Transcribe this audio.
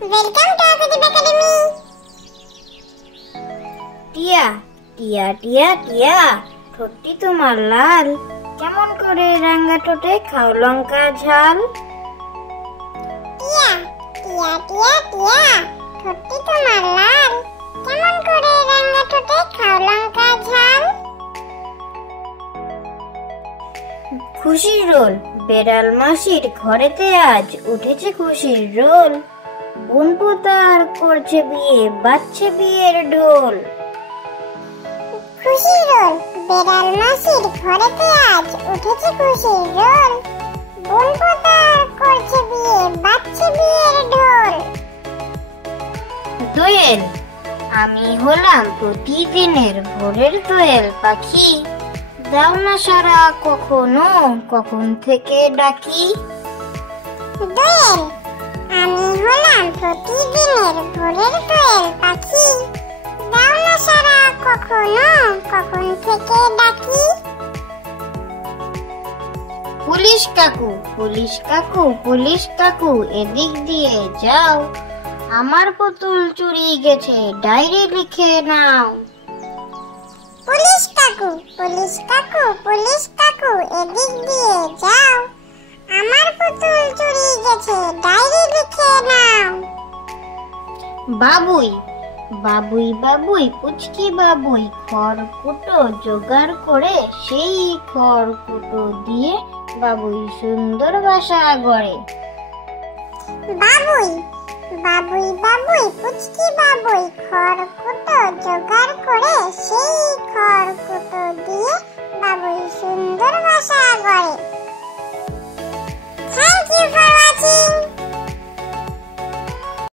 Welcome to Arshdeep academy. টিয়া টিয়া টিয়া টিয়া, ঠোঁটটি তোমার লাল, কেমন করে রাঙা ঠোঁটে খাও লঙ্কা ঝাল? টিয়া টিয়া টিয়া টিয়া, ঠোঁটটি তোমার লাল, কেমন করে রাঙা ঠোঁটে খাও লঙ্কা ঝাল? খুশির রোল, বেড়াল মাসির ঘরেতে আজ উঠেছে খুশির রোল, বোন পোতার করছে বিয়ে, বাজছে বিয়ের ঢোল। খুশির রোল, বেড়াল মাসির ঘরেতে আজ উঠেছে খুশির রোল, বোন পোতার করছে বিয়ে, বাজছে বিয়ের ঢোল। দোয়েল, আমি হলাম প্রতিদিনের ভোরের দোয়েল পাখি, দাও না সারা কখনো, কখন থেকে ডাকি? দোয়েল, আমি হলাম প্রতিদিনের ভোরের দোয়েল পাখি, দাও না সারা কখনো, কখন থেকে ডাকি? পুলিশ কাকু, পুলিশ কাকু, পুলিশ কাকু, এদিক দিয়ে যাও, আমার পুতুল চুরি গেছে, ডায়েরি লিখে নাও। পুলিশ কাকু, পুলিশ কাকু, পুলিশ কাকু, এদিক দিয়ে যাও, আমার পুতুল চুরি গেছে, ডায়েরি লিখে নাও। বাবুই, বাবুই বাবুই, পুচকি বাবুই, খড়কুটো জোগাড় করে সেই খড়কুটো দিয়ে বাবুই সুন্দর বাসা গড়ে। বাবুই, বাবুই বাবুই, পুচকি বাবুই, খড়কুটো জোগাড় করে সেই খড়কুটো দিয়ে বাবুই সুন্দর বাসা গড়ে। Thank you for watching.